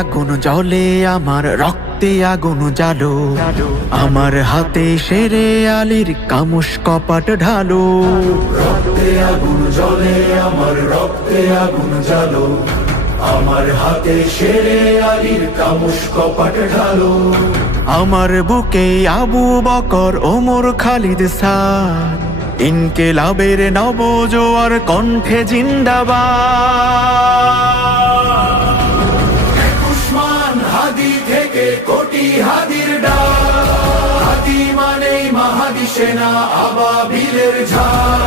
আগুন জ্বলে, আমার রক্তে আগুন জ্বালো, আমার হাতে শেরে আলীর কামুস কপাট ঢালো। রক্তে আগুন জ্বলে, আমার রক্তে আগুন জ্বালো, আমার হাতে শেরে আলীর কামুস কপাট ঢালো। আমার বুকে আবু বকর, ওমর, খালিদ, সাদ, ইনকিলাবের নবজোয়ার কণ্ঠে জিন্দাবাদ। উসমান হাদি থেকে কোটি হাদির ডাক, হাদি মানেই মাহাদি সেনা, আবাবিলের ঝাঁক।